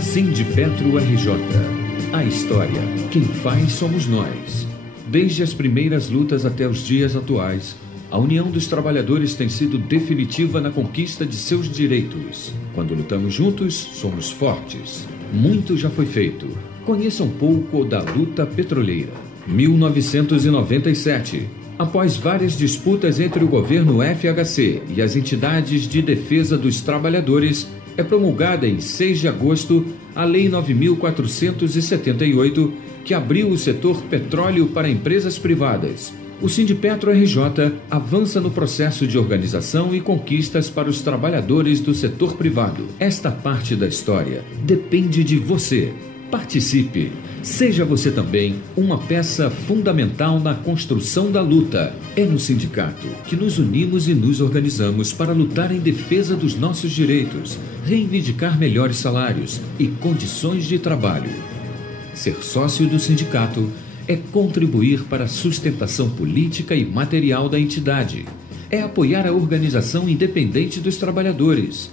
Sindipetro RJ. A história, quem faz somos nós. Desde as primeiras lutas até os dias atuais, a união dos trabalhadores tem sido definitiva na conquista de seus direitos. Quando lutamos juntos, somos fortes. Muito já foi feito. Conheça um pouco da luta petroleira. 1997. Após várias disputas entre o governo FHC e as entidades de defesa dos trabalhadores, é promulgada em 6 de agosto a Lei 9.478, que abriu o setor petróleo para empresas privadas. O Sindipetro RJ avança no processo de organização e conquistas para os trabalhadores do setor privado. Esta parte da história depende de você. Participe. Seja você também uma peça fundamental na construção da luta. É no sindicato que nos unimos e nos organizamos para lutar em defesa dos nossos direitos, reivindicar melhores salários e condições de trabalho. Ser sócio do sindicato é contribuir para a sustentação política e material da entidade. É apoiar a organização independente dos trabalhadores.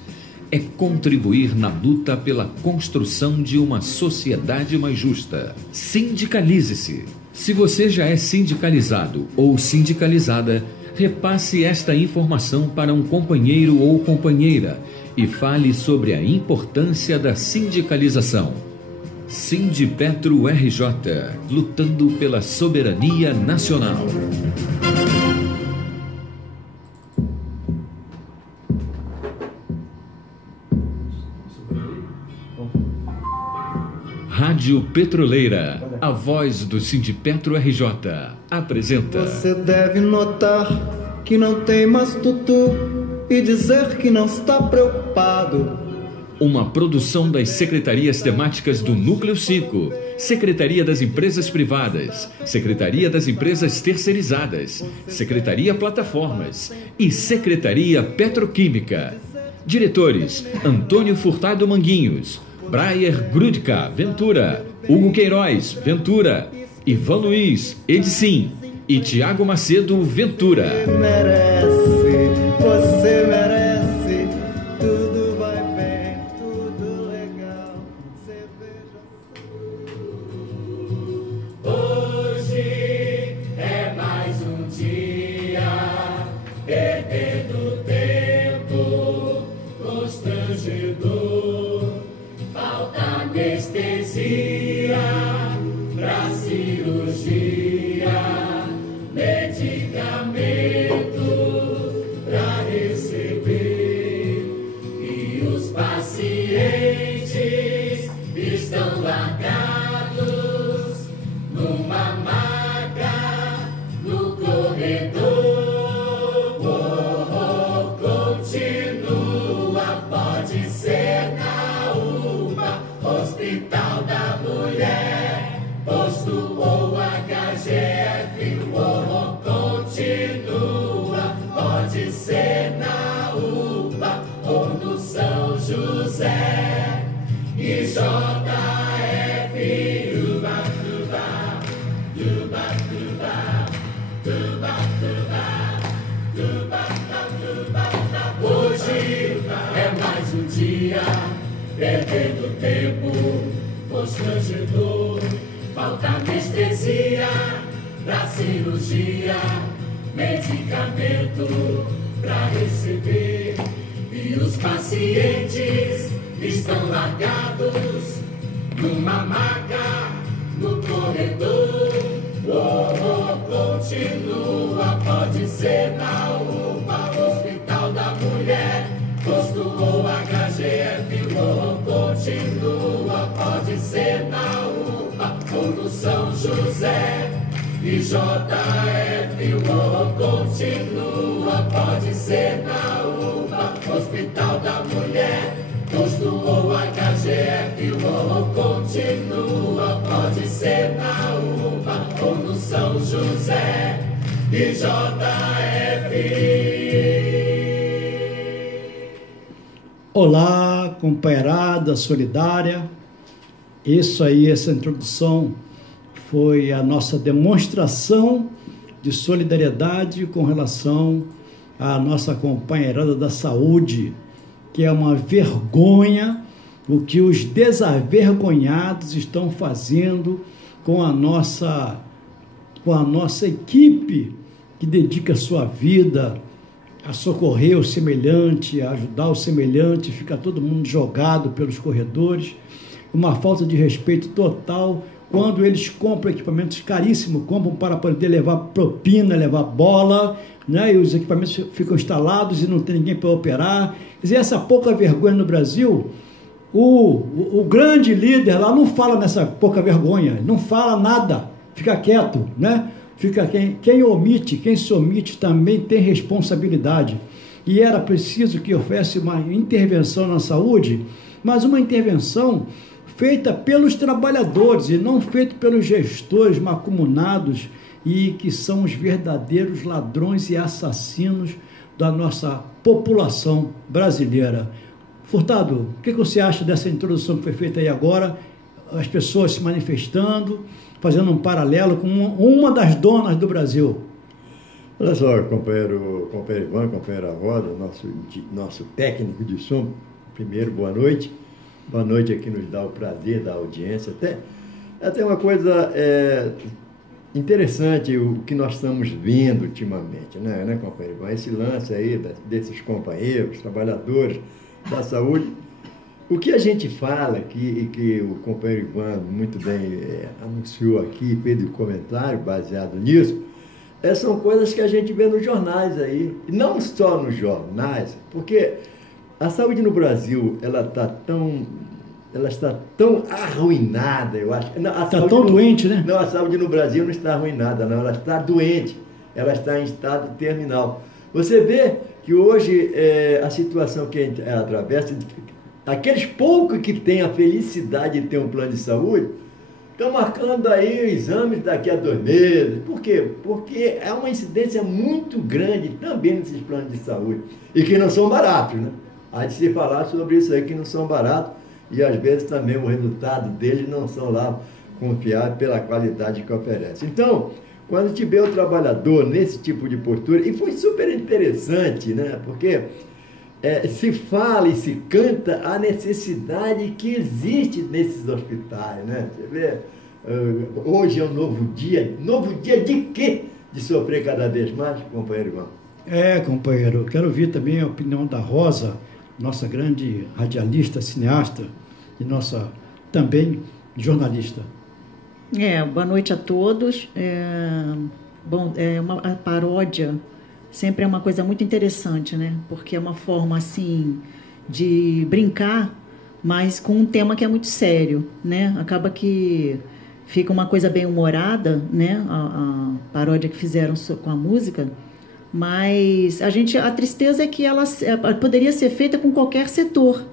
É contribuir na luta pela construção de uma sociedade mais justa. Sindicalize-se. Se você já é sindicalizado ou sindicalizada, repasse esta informação para um companheiro ou companheira e fale sobre a importância da sindicalização. Sindipetro RJ, lutando pela soberania nacional. Rádio Petroleira, a voz do Sindipetro RJ, apresenta... Você deve notar que não tem mais tutu e dizer que não está preocupado. Uma produção das secretarias temáticas do Núcleo 5, Secretaria das Empresas Privadas, Secretaria das Empresas Terceirizadas, Secretaria Plataformas e Secretaria Petroquímica. Diretores: Antônio Furtado Manguinhos, Brayer Grudka, Ventura, Hugo Queiroz, Ventura, Ivan Luiz, Edicim e Tiago Macedo, Ventura. Você merece, tudo vai bem, tudo legal, você veja. Hoje é mais um dia, perdendo tempo, constrangedor. Falta anestesia pra cirurgia, medicamentos pra receber, e os pacientes estão largados numa maca no corredor. Continua, pode ser na UPA, Hospital da Mulher, posto ou HGF. Continua, pode ser na UPA ou no São José e JF. Uba, uba, uba, uba, uba, uba. Hoje é mais um dia, perdendo tempo, constrangedor. Falta anestesia pra cirurgia, medicamento pra receber, e os pacientes estão largados numa maca no corredor. Continua, pode ser na UPA, Hospital da Mulher, posto ou HGF. Continua, pode ser na UPA ou no São José e JF. Continua, pode ser na UPA, Hospital da Mulher, posto ou HGF. Continua, pode ser na UPA ou no São José e JF. Olá, companheirada solidária. Isso aí, essa introdução foi a nossa demonstração de solidariedade com relação à nossa companheirada da saúde, que é uma vergonha o que os desavergonhados estão fazendo com a nossa equipe que dedica a sua vida a socorrer o semelhante, a ajudar o semelhante, fica todo mundo jogado pelos corredores, uma falta de respeito total quando eles compram equipamentos caríssimos, compram para poder levar propina, levar bola, né? E os equipamentos ficam instalados e não tem ninguém para operar. Quer dizer, essa pouca vergonha no Brasil, o grande líder lá não fala nessa pouca vergonha, não fala nada, fica quieto, né? Fica quem omite, quem se omite também tem responsabilidade. E era preciso que houvesse uma intervenção na saúde, mas uma intervenção feita pelos trabalhadores e não feita pelos gestores macumunados e que são os verdadeiros ladrões e assassinos da nossa população brasileira. Furtado, o que você acha dessa introdução que foi feita aí agora? As pessoas se manifestando, fazendo um paralelo com uma das donas do Brasil. Olha só, companheiro Ivan, companheira Roda, nosso técnico de som, primeiro, boa noite. Boa noite aqui nos dá o prazer da audiência. Até uma coisa interessante o que nós estamos vendo ultimamente, né, companheiro Ivan? Esse lance aí desses companheiros, trabalhadores da saúde. O que a gente fala aqui, e que o companheiro Ivan muito bem anunciou aqui, fez um comentário baseado nisso, são coisas que a gente vê nos jornais aí. E não só nos jornais, porque a saúde no Brasil, ela está tão arruinada, eu acho. Está tão doente, né? Não, a saúde no Brasil não está arruinada, não. Ela está doente. Ela está em estado terminal. Você vê que hoje a situação que a gente atravessa, aqueles poucos que têm a felicidade de ter um plano de saúde, estão marcando aí exames daqui a 2 meses. Por quê? Porque é uma incidência muito grande também nesses planos de saúde. E que não são baratos, né? Há de se falar sobre isso aí, que não são baratos. E às vezes também o resultado deles não são lá confiáveis pela qualidade que oferece. Então, quando a gente vê o trabalhador nesse tipo de postura, e foi super interessante, né? Porque se fala e se canta a necessidade que existe nesses hospitais, né? Você vê, hoje é um novo dia de quê? De sofrer cada vez mais, companheiro Ivan? Companheiro, eu quero ouvir também a opinião da Rosa, nossa grande radialista, cineasta e nossa também jornalista. Boa noite a todos. A paródia sempre é uma coisa muito interessante, né? Porque é uma forma, assim, de brincar, mas com um tema que é muito sério, né? Acaba que fica uma coisa bem humorada, né? A paródia que fizeram com a música, mas a tristeza é que ela poderia ser feita com qualquer setor,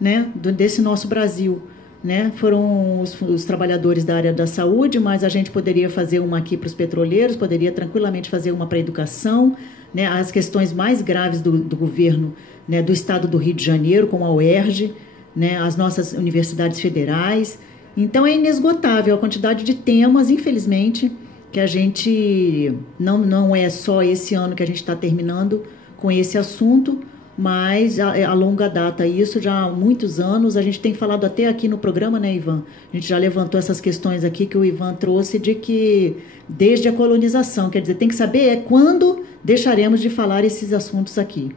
né? Desse nosso Brasil. Né? Foram os trabalhadores da área da saúde, mas a gente poderia fazer uma aqui para os petroleiros, poderia tranquilamente fazer uma para a educação, né? As questões mais graves do governo, né? Do estado do Rio de Janeiro, como a UERJ, né? As nossas universidades federais. Então é inesgotável a quantidade de temas, infelizmente, que a gente não é só esse ano que a gente está terminando com esse assunto, mas a longa data, isso já há muitos anos, a gente tem falado até aqui no programa, né, Ivan? A gente já levantou essas questões aqui que o Ivan trouxe de que desde a colonização, quer dizer, tem que saber quando deixaremos de falar esses assuntos aqui.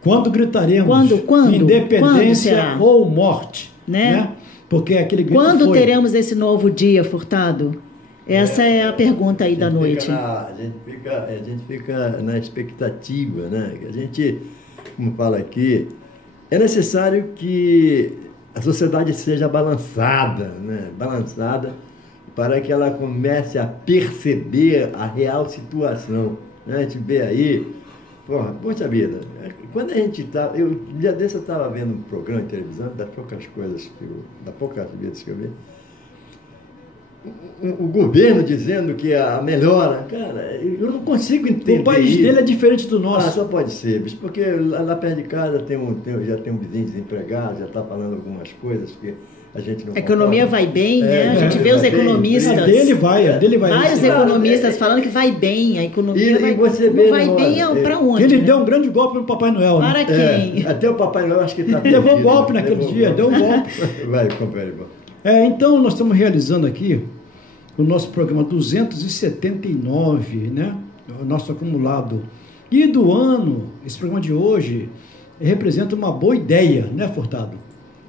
Quando gritaremos quando? Independência ou morte, né? Porque aquele grito quando teremos esse novo dia, Furtado? Essa é a pergunta aí da noite. A gente fica na expectativa, né? A gente, como fala aqui, é necessário que a sociedade seja balançada, né? Balançada para que ela comece a perceber a real situação, né? A gente vê aí, poxa vida, quando a gente está... Um dia desse eu estava vendo um programa de televisão, das poucas vezes que eu vi, o governo dizendo que a melhora, cara, eu não consigo entender. O país dele é diferente do nosso. Só pode ser, bicho, porque lá perto de casa já tem um vizinho desempregado, já está falando algumas coisas que a gente não A economia concorda. vai bem, né? A gente vê os economistas. A dele vai. Vários economistas falando que vai bem, a economia vai, você vê, vai bem para onde? Ele né? deu um grande golpe no Papai Noel. Para quem? Até o Papai Noel acho que está Levou um golpe naquele dia, deu um golpe. Vai, companheiro. Então, nós estamos realizando aqui o nosso programa 279, né? O nosso acumulado. E do ano, esse programa de hoje representa uma boa ideia, né, Furtado?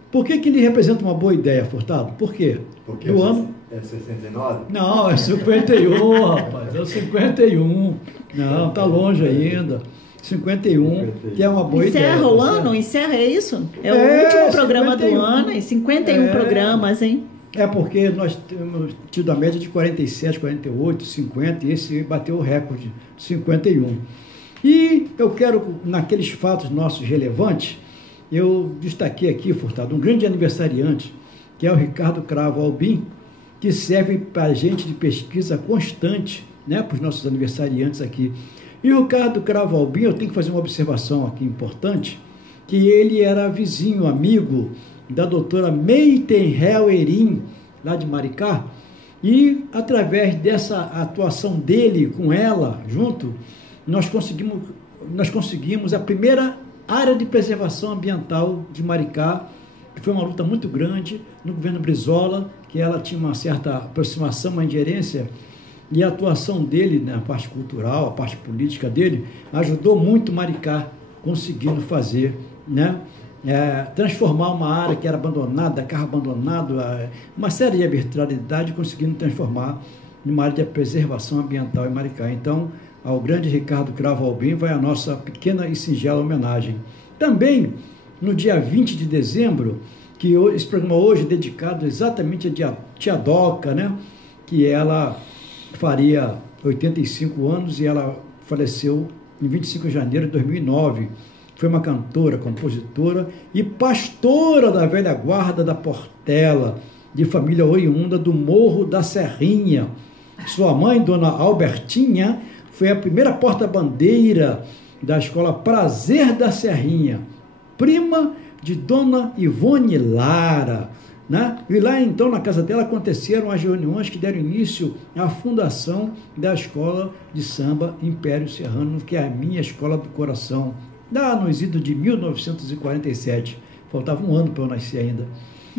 Por que ele representa uma boa ideia, Furtado? Por quê? Porque do ano... é 69? Não, é 51, rapaz, é 51. Não, tá longe ainda. 51, que é uma boa ideia. Encerra o ano? Encerra, é isso? É o último programa 51. Do ano, e 51 programas, hein? É porque nós temos tido a média de 47, 48, 50, e esse bateu o recorde, 51. E eu quero, naqueles fatos nossos relevantes, eu destaquei aqui, Furtado, um grande aniversariante, que é o Ricardo Cravo Albim, que serve para a gente de pesquisa constante, né, para os nossos aniversariantes aqui. E o Ricardo Cravo Albim, eu tenho que fazer uma observação aqui importante, que ele era vizinho, amigo da doutora Meiten Hellerin, lá de Maricá, e através dessa atuação dele com ela, junto, nós conseguimos a primeira área de preservação ambiental de Maricá, que foi uma luta muito grande no governo Brizola, que ela tinha uma certa aproximação, uma ingerência, e a atuação dele na parte cultural, a parte política dele, ajudou muito Maricá conseguindo fazer, né? Transformar uma área que era abandonada, carro abandonado, uma série de arbitrariedade, conseguindo transformar numa área de preservação ambiental em Maricá. Então, ao grande Ricardo Cravo Albim vai a nossa pequena e singela homenagem. Também, no dia 20 de dezembro, que esse programa hoje é dedicado exatamente a Tia Doca, né? Que ela faria 85 anos e ela faleceu em 25 de janeiro de 2009. Foi uma cantora, compositora e pastora da velha guarda da Portela, de família oriunda do Morro da Serrinha. Sua mãe, dona Albertinha, foi a primeira porta-bandeira da escola Prazer da Serrinha, prima de dona Ivone Lara, né? E lá então na casa dela aconteceram as reuniões que deram início à fundação da escola de samba Império Serrano, que é a minha escola do coração, lá no idos de 1947, faltava um ano para eu nascer ainda.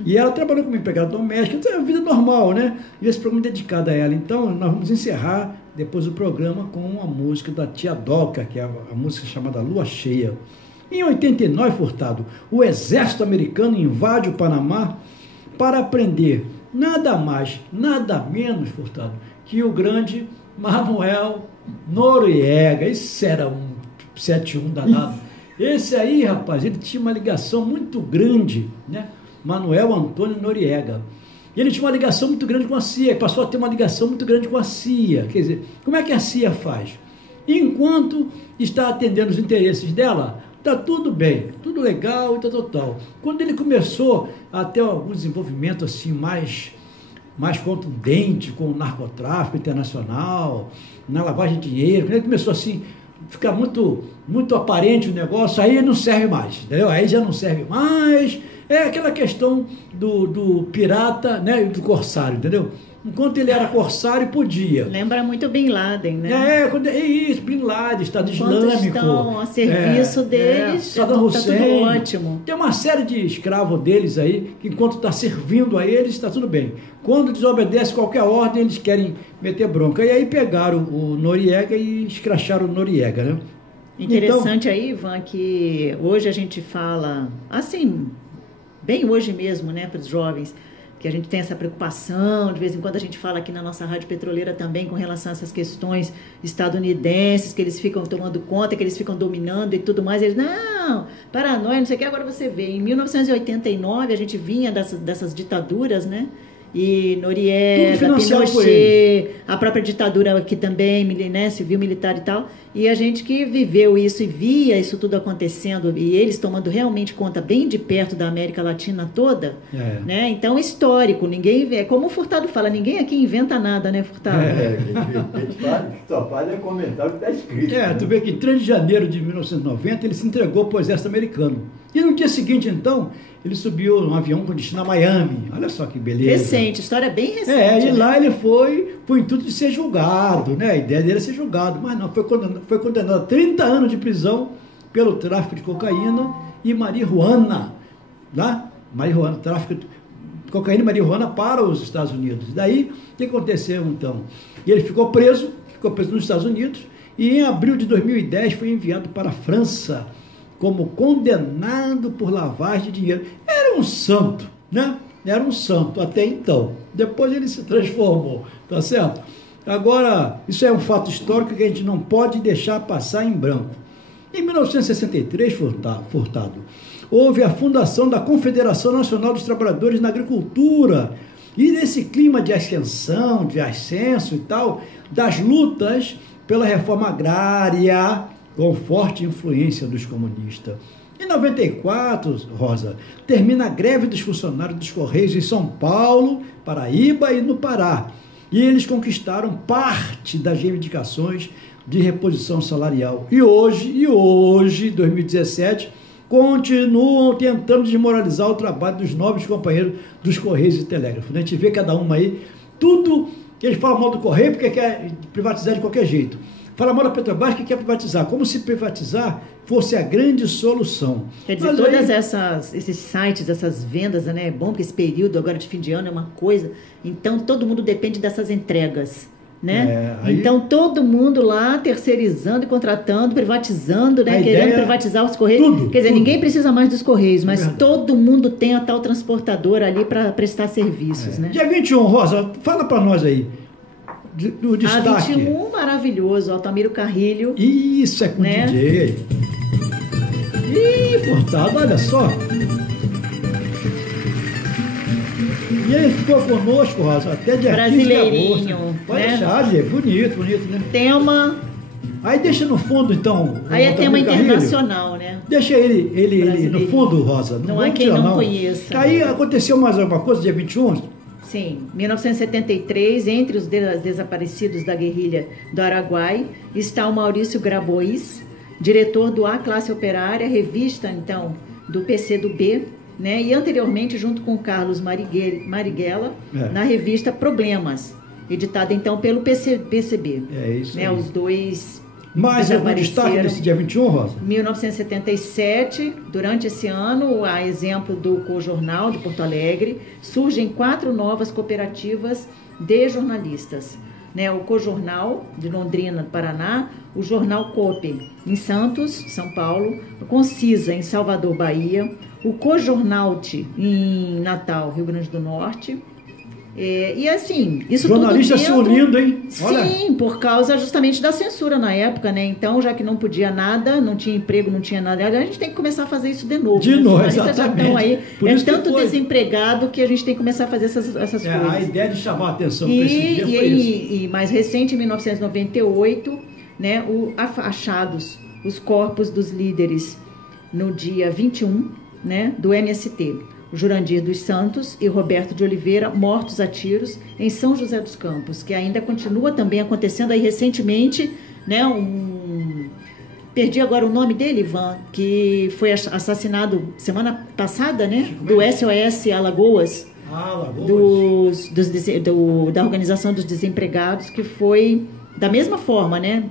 E ela trabalhou como empregada doméstica, então é uma vida normal, né? E esse programa é dedicado a ela. Então, nós vamos encerrar depois o programa com uma música da Tia Doca, que é a música chamada Lua Cheia. Em 89, Furtado, o exército americano invade o Panamá para prender nada mais, nada menos, Furtado, que o grande Manuel Noriega. Isso era um 71 danado. Esse aí, rapaz, ele tinha uma ligação muito grande, né? Manuel Antônio Noriega. Ele tinha uma ligação muito grande com a CIA, passou a ter uma ligação muito grande com a CIA. Quer dizer, como é que a CIA faz? Enquanto está atendendo os interesses dela, está tudo bem, tudo legal e tal. Quando ele começou a ter algum desenvolvimento assim, mais contundente com o narcotráfico internacional, na lavagem de dinheiro, quando ele começou assim, ficar muito aparente o negócio, aí não serve mais, entendeu? Aí já não serve mais. É aquela questão do pirata, né, e do corsário, entendeu? Enquanto ele era corsário, podia. Lembra muito Bin Laden, né? É isso, Bin Laden, Estado Islâmico. Estão a serviço deles, Saddam Hussein. Tá tudo ótimo. Tem uma série de escravos deles aí, que enquanto está servindo a eles, está tudo bem. Quando desobedece qualquer ordem, eles querem meter bronca. E aí pegaram o Noriega e escracharam o Noriega, né? Interessante então, aí, Ivan, que hoje a gente fala, assim, bem hoje mesmo, né, para os jovens, que a gente tem essa preocupação, de vez em quando a gente fala aqui na nossa Rádio Petroleira também com relação a essas questões estadunidenses, que eles ficam tomando conta, que eles ficam dominando e tudo mais. Eles, não, paranoia, não sei o que. Agora você vê, em 1989 a gente vinha dessas ditaduras, né? e Tudo Noriega, financiado por Pinochet, a própria ditadura aqui também, né, civil, militar e tal, e a gente que viveu isso e via isso tudo acontecendo, e eles tomando realmente conta bem de perto da América Latina toda, né, então histórico, ninguém, é como o Furtado fala, ninguém aqui inventa nada, né, Furtado? A gente só faz é comentar o que está escrito. Tu vê que em 3 de janeiro de 1990 ele se entregou para o exército americano. E no dia seguinte, então, ele subiu num avião com destino a Miami. Olha só que beleza. Recente, história bem recente. E lá ele foi com o intuito de ser julgado, né? A ideia dele era ser julgado, mas não, foi condenado a 30 anos de prisão pelo tráfico de cocaína e marihuana. Lá, marihuana, tráfico de cocaína e marihuana para os Estados Unidos. Daí, o que aconteceu então? Ele ficou preso nos Estados Unidos e em abril de 2010 foi enviado para a França como condenado por lavagem de dinheiro. Era um santo, né? Era um santo até então. Depois ele se transformou, tá certo? Agora, isso é um fato histórico que a gente não pode deixar passar em branco. Em 1963, Furtado, houve a fundação da Confederação Nacional dos Trabalhadores na Agricultura. E nesse clima de ascensão, de ascenso e tal, das lutas pela reforma agrária, com forte influência dos comunistas. Em 94, Rosa, termina a greve dos funcionários dos Correios em São Paulo, Paraíba e no Pará. E eles conquistaram parte das reivindicações de reposição salarial. E hoje, 2017, continuam tentando desmoralizar o trabalho dos nobres companheiros dos Correios e Telégrafo. A gente vê cada uma aí, tudo que eles falam mal do Correio porque quer privatizar de qualquer jeito. Fala mal da Petrobras que quer privatizar, como se privatizar fosse a grande solução. Quer dizer, todas esses sites, essas vendas, né? É bom porque esse período agora de fim de ano é uma coisa, então todo mundo depende dessas entregas, né? Então todo mundo lá terceirizando e contratando, privatizando, né? Querendo privatizar os Correios. Quer dizer, ninguém precisa mais dos Correios, mas todo mundo tem a tal transportadora ali para prestar serviços, né? Dia 21, Rosa, fala para nós aí. Do destaque. A21, maravilhoso, Altamiro Carrilho. Isso é com né? DJ. Ih, Furtado, olha só. E ele ficou conosco, Rosa, até dia 15 de agosto. Pode achar, gente. Bonito, né? Tema. Aí deixa no fundo, então. Aí é tema internacional, né? Deixa ele no fundo, Rosa. Não há quem não conheça. Aí aconteceu mais alguma coisa, dia 21? Sim, 1973, entre os desaparecidos da guerrilha do Araguai, está o Maurício Grabois, diretor do A Classe Operária, revista, então, do PCdoB, né? E anteriormente, junto com Carlos Marighella, na revista Problemas, editada, então, pelo PCB. É isso né? aí. Os dois mais algum destaque nesse dia 21, Rosa? 1977, durante esse ano, a exemplo do Cojornal de Porto Alegre, surgem 4 novas cooperativas de jornalistas. Né? O Cojornal de Londrina, Paraná, o Jornal Coop em Santos, São Paulo, o Concisa em Salvador, Bahia, o Cojornalte em Natal, Rio Grande do Norte. E assim, isso jornalista tudo se unindo, hein? Olha. Sim, por causa justamente da censura na época, né? Então, já que não podia nada, não tinha emprego, não tinha nada, a gente tem que começar a fazer isso de novo. De novo, exatamente. Já estão aí. Por é isso tanto que foi. Desempregado que a gente tem que começar a fazer essas coisas. A ideia de chamar a atenção para esse dia foi isso. E mais recente, em 1998, né, achados os corpos dos líderes no dia 21, né, do MST. Jurandir dos Santos e Roberto de Oliveira, mortos a tiros em São José dos Campos, que ainda continua também acontecendo aí recentemente, né, perdi agora o nome dele, Ivan, que foi assassinado semana passada, né, do SOS Alagoas, da Organização dos Desempregados, que foi da mesma forma, né,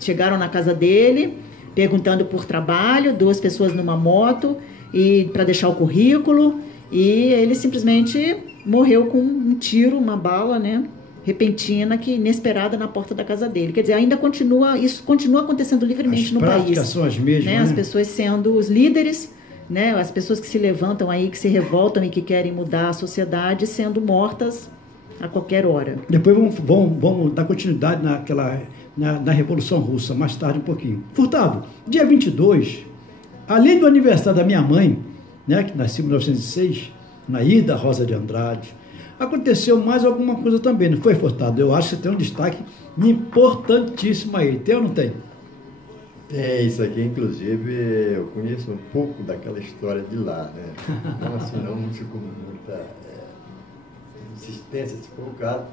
chegaram na casa dele, perguntando por trabalho, 2 pessoas numa moto, e para deixar o currículo, e ele simplesmente morreu com um tiro, uma bala, né, repentina, inesperada na porta da casa dele. Quer dizer, isso continua acontecendo livremente no país. As práticas são as mesmas, né? As pessoas sendo os líderes, né, as pessoas que se levantam aí, que se revoltam e que querem mudar a sociedade, sendo mortas a qualquer hora. Depois vamos dar continuidade na Revolução Russa, mais tarde um pouquinho. Furtado, dia 22... além do aniversário da minha mãe, né, que nasceu em 1906, Naída Rosa de Andrade, Aconteceu mais alguma coisa também, não foi, Furtado? Eu acho que você tem um destaque importantíssimo aí. Tem ou não tem? É, isso aqui, inclusive, eu conheço um pouco daquela história de lá, né? Não assim, não com muita insistência, se for o caso.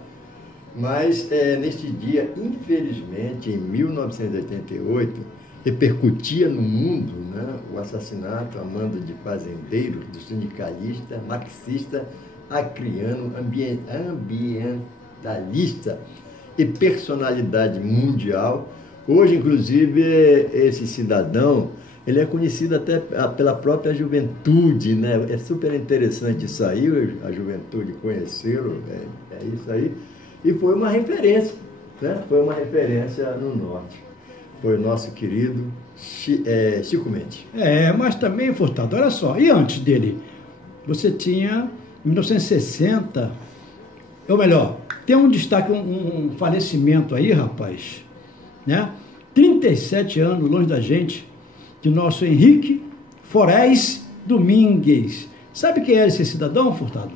Mas, neste dia, infelizmente, em 1988, repercutia no mundo, né, o assassinato a mando de fazendeiros do sindicalista, marxista, acriano, ambientalista e personalidade mundial. Hoje, inclusive, esse cidadão, ele é conhecido até pela própria juventude, né? É super interessante isso aí, a juventude conhecê-lo, é isso aí. E foi uma referência, né? Foi uma referência no norte. Foi o nosso querido Chico Mendes. Mas também, Furtado, olha só, e antes dele? Você tinha, em 1960, ou melhor, tem um destaque, um falecimento aí, rapaz, né? 37 anos longe da gente, de nosso Henrique Forés Domingues. Sabe quem era esse cidadão, Furtado?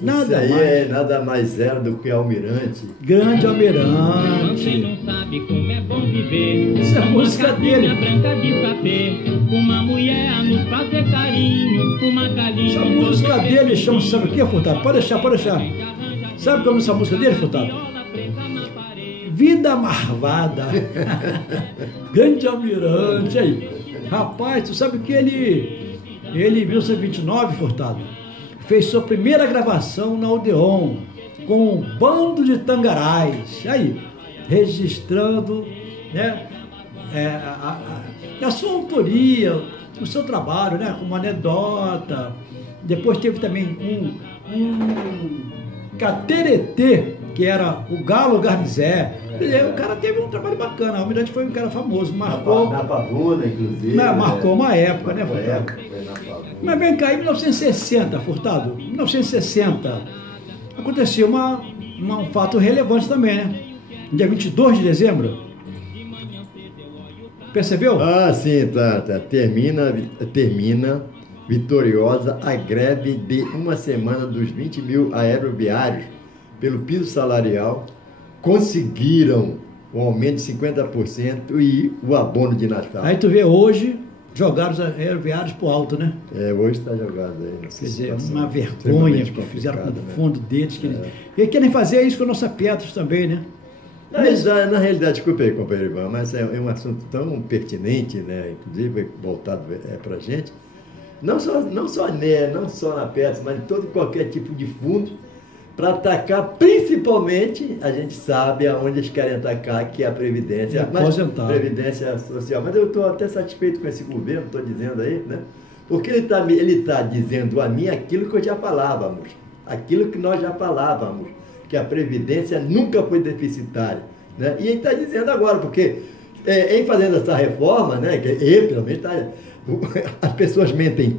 Nada aí mais. Nada mais era do que Almirante. Grande Almirante. Quem não sabe como é bom viver. Essa é a música dele. Branca de sapê, uma mulher a nos fazer carinho, uma galinha. Essa música dele chama, sabe o que, Furtado? Pode deixar. Sabe como é essa música dele, Furtado? Vida Marvada. Grande Almirante aí. Rapaz, tu sabe que ele em 1929, Furtado, fez sua primeira gravação na Odeon com um bando de tangarais. Aí, registrando, né, a sua autoria, o seu trabalho, né, como anedota. Depois teve também um cateretê, que era o Galo Garnizé. O cara teve um trabalho bacana. O Almirante foi um cara famoso, marcou. Na Pavuna, inclusive. Marcou uma época, né, Furtado? Foi na Pavuna. Mas vem cá, em 1960, Furtado, 1960, aconteceu um fato relevante também, né? No dia 22 de dezembro. Percebeu? Ah, sim, tá. Termina vitoriosa a greve de uma semana dos 20 mil aeroviários pelo piso salarial. Conseguiram um aumento de 50% e o abono de Natal. Aí tu vê hoje, jogaram os aeroviários pro alto, né? Hoje está jogado aí. Quer dizer, uma vergonha que fizeram com o fundo deles. Que eles querem fazer isso com a nossa Petros também, né? Na realidade, desculpe aí, companheiro Ivan, mas é um assunto tão pertinente, né? Inclusive voltado para a gente. Não só na Petros, mas em qualquer tipo de fundo, para atacar, principalmente, a gente sabe aonde eles querem atacar, que é a Previdência. Previdência Social. Mas eu estou até satisfeito com esse governo, estou dizendo aí, né? Porque ele tá dizendo a mim aquilo que nós já falávamos, que a Previdência nunca foi deficitária, né? E ele está dizendo agora, porque em fazendo essa reforma, né, que ele, pelo menos, as pessoas mentem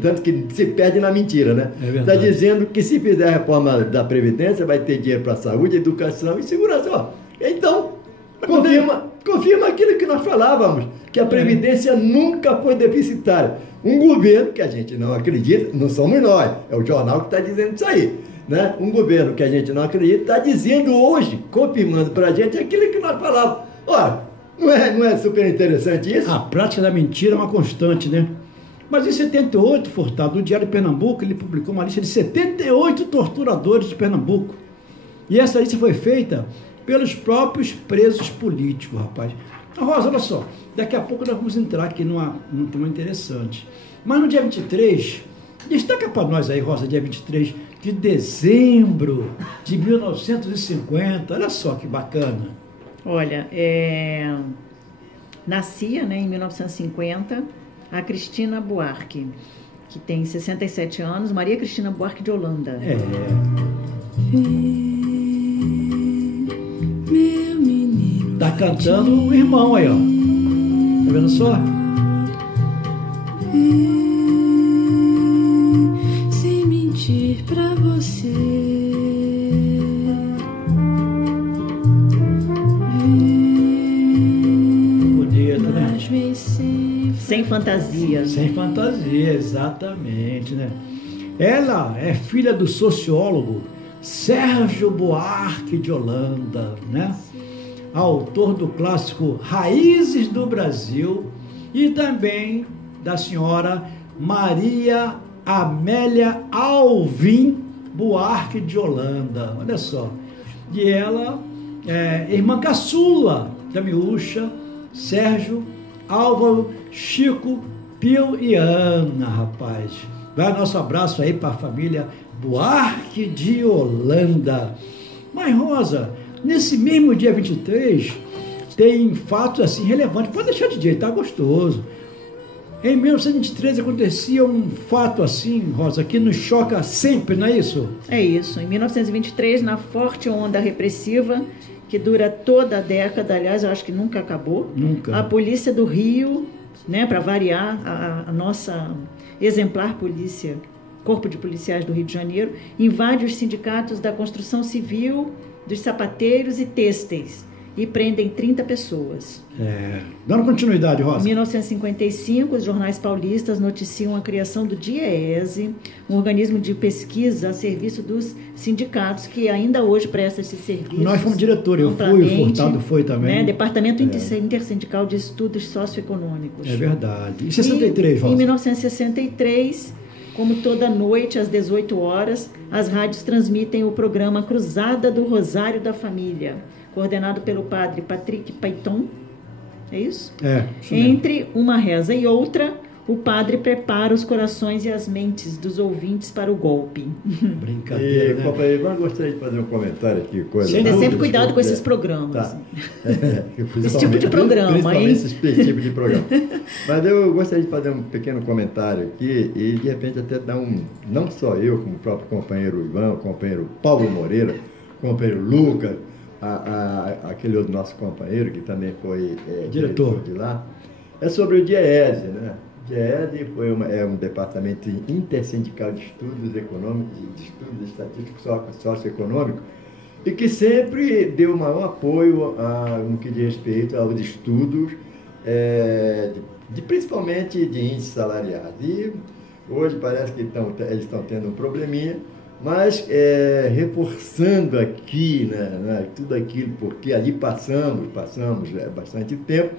tanto que se perde na mentira, né? Está dizendo que se fizer a reforma da Previdência, vai ter dinheiro para saúde, educação e segurança. Ó, então, confirma aquilo que nós falávamos, que a Previdência nunca foi deficitária. Um governo que a gente não acredita, não somos nós, é o jornal que está dizendo isso aí, né? Um governo que a gente não acredita está dizendo hoje, confirmando para a gente aquilo que nós falávamos. Ora, não é super interessante isso? A prática da mentira é uma constante, né? Mas em 78, Furtado, no Diário de Pernambuco, ele publicou uma lista de 78 torturadores de Pernambuco. E essa lista foi feita pelos próprios presos políticos, rapaz. Rosa, olha só, daqui a pouco nós vamos entrar aqui num tema interessante. Mas no dia 23, destaca para nós aí, Rosa, dia 23 de dezembro de 1950. Olha só que bacana. Olha, nascia, né, em 1950 a Cristina Buarque, que tem 67 anos, Maria Cristina Buarque de Holanda. Tá cantando o irmão aí, ó. Tá vendo só? Sem mentir pra você. Sem fantasia. Sem fantasia, exatamente, né? Ela é filha do sociólogo Sérgio Buarque de Holanda, né? Autor do clássico Raízes do Brasil, e também da senhora Maria Amélia Alvim Buarque de Holanda, olha só. E ela é irmã caçula da miúcha, Sérgio, Álvaro, Chico, Pio e Ana, rapaz. Vai nosso abraço aí para a família Buarque de Holanda. Mas, Rosa, nesse mesmo dia 23, tem fatos assim relevantes. Pode deixar de dia, tá gostoso. Em 1923 acontecia um fato assim, Rosa, que nos choca sempre, não é isso? É isso. Em 1923, na forte onda repressiva, que dura toda a década, aliás, eu acho que nunca acabou. Nunca. A polícia do Rio, né, para variar, a nossa exemplar polícia, Corpo de Policiais do Rio de Janeiro, invade os sindicatos da construção civil, dos sapateiros e têxteis e prendem 30 pessoas. Dando continuidade, Rosa. Em 1955, os jornais paulistas noticiam a criação do DIEESE, um organismo de pesquisa a serviço dos sindicatos, que ainda hoje presta esse serviço. Nós fomos diretores, eu fui, o Furtado foi também. Né, Departamento Intersindical de Estudos Socioeconômicos. É verdade. E 63, Rosa? Em 1963, como toda noite, às 18 horas, as rádios transmitem o programa Cruzada do Rosário da Família, coordenado pelo padre Patrick Payton. É isso? Isso mesmo. Entre uma reza e outra, o padre prepara os corações e as mentes dos ouvintes para o golpe. Brincadeira, né? Companheiro, eu gostaria de fazer um comentário aqui. Tem sempre cuidado com esses programas. Tá. Esse tipo de programa, hein? Esse tipo de programa. Mas eu gostaria de fazer um pequeno comentário aqui e, de repente, até dar não só eu, como o próprio companheiro Ivan, o companheiro Paulo Moreira, o companheiro Lucas, aquele outro nosso companheiro que também foi diretor de lá, é sobre o DIEESE, né? O DIEESE é um departamento intersindical de estudos econômicos, de estudos estatísticos socioeconômicos, e que sempre deu maior apoio no que diz respeito aos estudos, principalmente de índice salariado. E hoje parece que eles estão tendo um probleminha, mas reforçando aqui, né, tudo aquilo, porque ali passamos bastante tempo,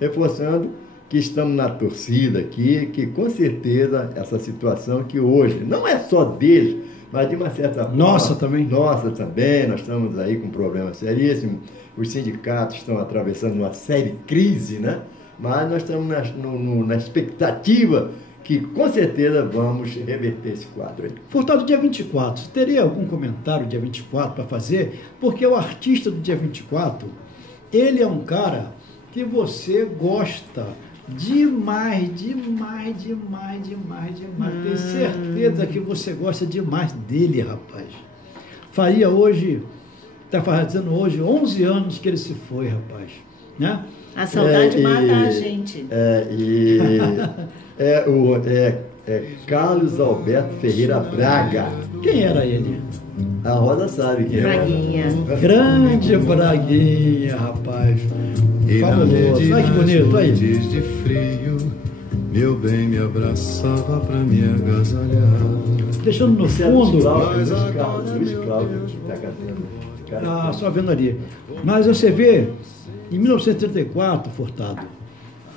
reforçando que estamos na torcida aqui, que com certeza essa situação que hoje não é só deles, mas de uma certa forma... Nossa também, nós estamos aí com um problema seríssimo, os sindicatos estão atravessando uma séria crise, né? Mas nós estamos na expectativa que com certeza vamos reverter esse quadro aí. Furtado, dia 24, você teria algum comentário dia 24 para fazer? Porque o artista do dia 24, ele é um cara que você gosta demais. Tenho certeza que você gosta demais dele, rapaz. Faria hoje, está fazendo hoje 11 anos que ele se foi, rapaz, né? A saudade mata a gente. Carlos Alberto Ferreira Braga. Quem era ele? A Rosa sabe quem era. Braguinha. Grande Braguinha, rapaz. Fabuloso. Olha que bonito, aí. De frio, meu bem me abraçava pra me agasalhar. Deixando no fundo. Luiz Cláudio, que está cantando. Só vendo ali. Mas você vê, em 1934, Furtado,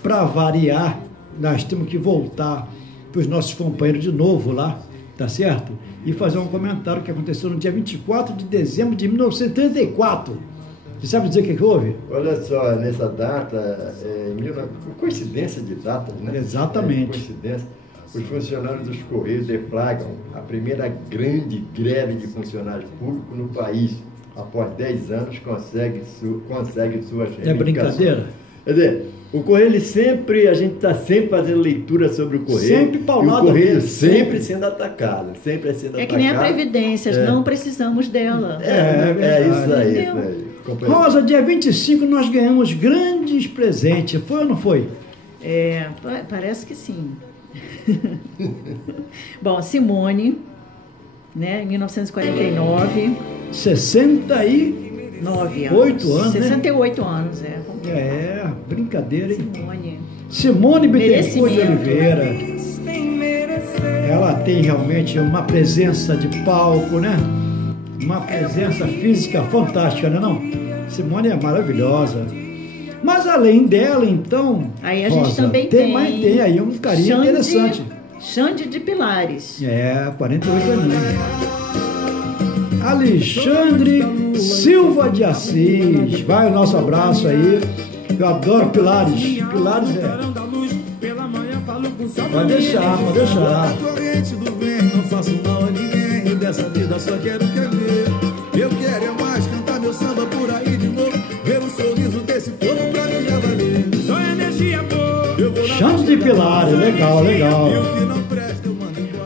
para variar, nós temos que voltar para os nossos companheiros de novo lá, tá certo? E fazer um comentário que aconteceu no dia 24 de dezembro de 1934. Você sabe dizer o que houve? Olha só, nessa data, coincidência de datas, né? Exatamente. Coincidência. Os funcionários dos Correios deflagram a primeira grande greve de funcionários públicos no país. Após 10 anos, consegue suas reivindicações. É brincadeira? Quer dizer, o Correio, a gente está sempre fazendo leitura sobre o Correio. Sempre paulado. E o Correio sempre sendo atacado. Sempre sendo atacado. É que nem a Previdência, não precisamos dela. Isso aí. Rosa, dia 25 nós ganhamos grandes presentes. Foi ou não foi? Parece que sim. Bom, Simone, né, em 1949. 68 anos, 68 anos, brincadeira, hein? Simone Bittencourt de Oliveira. Ela tem realmente uma presença de palco, né? Uma presença física fantástica, né não? Simone é maravilhosa. Mas além dela, então, Aí a gente Rosa, também tem aí um carinho interessante. Xande de Pilares. 48 aninhos. Alexandre Silva de Assis. Vai o nosso abraço aí. Eu adoro Pilares. Pilares Pode deixar. Corrente do bem, não faço mal a ninguém. Dessa vida só quero ver. Eu quero é mais cantar meu samba por aí de novo. Ver o sorriso desse povo pra mim já valer. Só energia boa. Xande de Pilares, legal.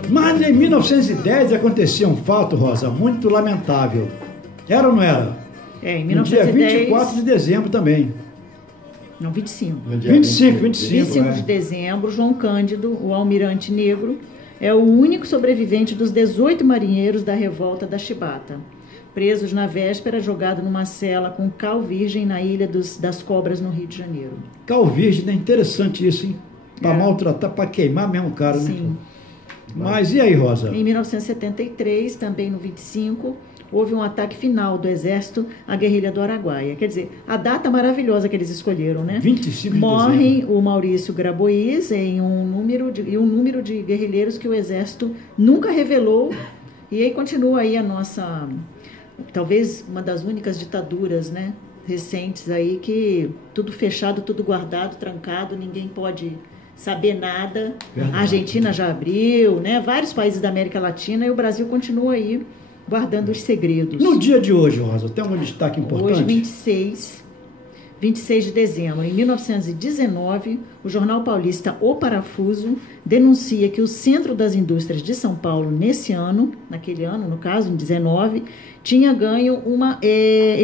Mas em 1910 acontecia um fato, Rosa, muito lamentável. Era ou não era? Em No dia 24 de dezembro também. Não, 25. 25 de dezembro, João Cândido, o almirante negro, é o único sobrevivente dos 18 marinheiros da revolta da Chibata, presos na véspera, jogado numa cela com cal virgem na Ilha das Cobras, no Rio de Janeiro. Cal virgem, é interessante isso, hein? Para maltratar, para queimar mesmo o cara, né? Sim. Mas e aí, Rosa? Em 1973, também no 25, houve um ataque final do Exército à guerrilha do Araguaia. Quer dizer, a data maravilhosa que eles escolheram, né? 25 de Morrem dezembro. o Maurício Grabois e um número de guerrilheiros que o Exército nunca revelou. E aí continua aí a nossa, talvez uma das únicas ditaduras, né, recentes aí, que tudo fechado, tudo guardado, trancado, ninguém pode saber nada. Verdade. A Argentina já abriu, né? Vários países da América Latina, e o Brasil continua aí guardando os segredos. No dia de hoje, Rosa, tem um destaque importante? Hoje, 26 de dezembro, em 1919, o jornal paulista O Parafuso denuncia que o Centro das Indústrias de São Paulo, naquele ano, no caso, em 19, tinha ganho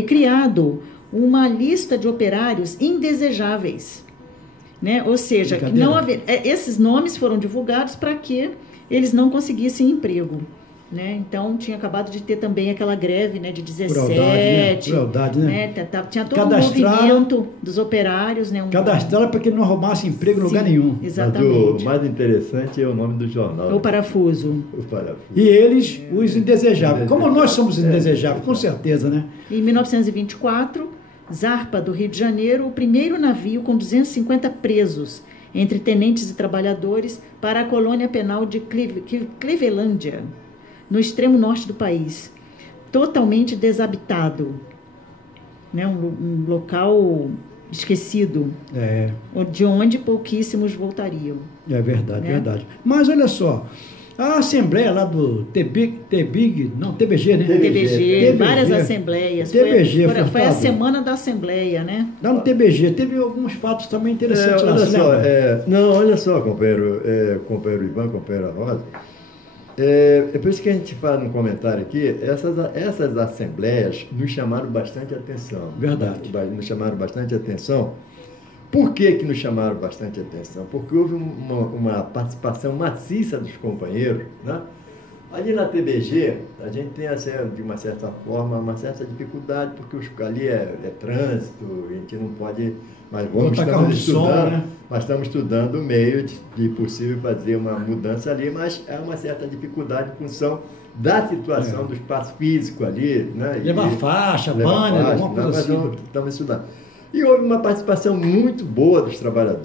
criado uma lista de operários indesejáveis. Né? Ou seja, esses nomes foram divulgados para que eles não conseguissem emprego. Né? Então, tinha acabado de ter também aquela greve, né, de 17. Crueldade, né? Tinha todo um movimento dos operários. Né? Cadastraram para que ele não arrumasse emprego em lugar nenhum. Exatamente. Mas o mais interessante é o nome do jornal. O Parafuso. E eles, os indesejáveis. Como nós somos indesejáveis, com certeza, né? Em 1924, zarpa do Rio de Janeiro, o primeiro navio com 250 presos, entre tenentes e trabalhadores, para a colônia penal de Clevelândia, no extremo norte do país, totalmente desabitado, né? Um local esquecido, de onde pouquíssimos voltariam. É verdade, verdade. Mas olha só, a assembleia lá do TBG, né? TBG, várias assembleias. Foi a semana da assembleia, né? Lá no TBG teve alguns fatos também interessantes lá. Olha só, companheiro Ivan, companheira Rosa. É por isso que a gente fala no comentário aqui, essas assembleias nos chamaram bastante atenção. Verdade. Nos chamaram bastante atenção. Por que nos chamaram bastante atenção? Porque houve uma participação maciça dos companheiros, né? Ali na TBG, a gente tem, assim, de uma certa forma, uma certa dificuldade, porque ali é trânsito, a gente não pode... Mas estamos estudando o meio de possível fazer uma mudança ali, mas há uma certa dificuldade em função da situação do espaço físico ali, né? Levar faixa, banner, alguma coisa assim. Estamos estudando. E houve uma participação muito boa dos trabalhadores.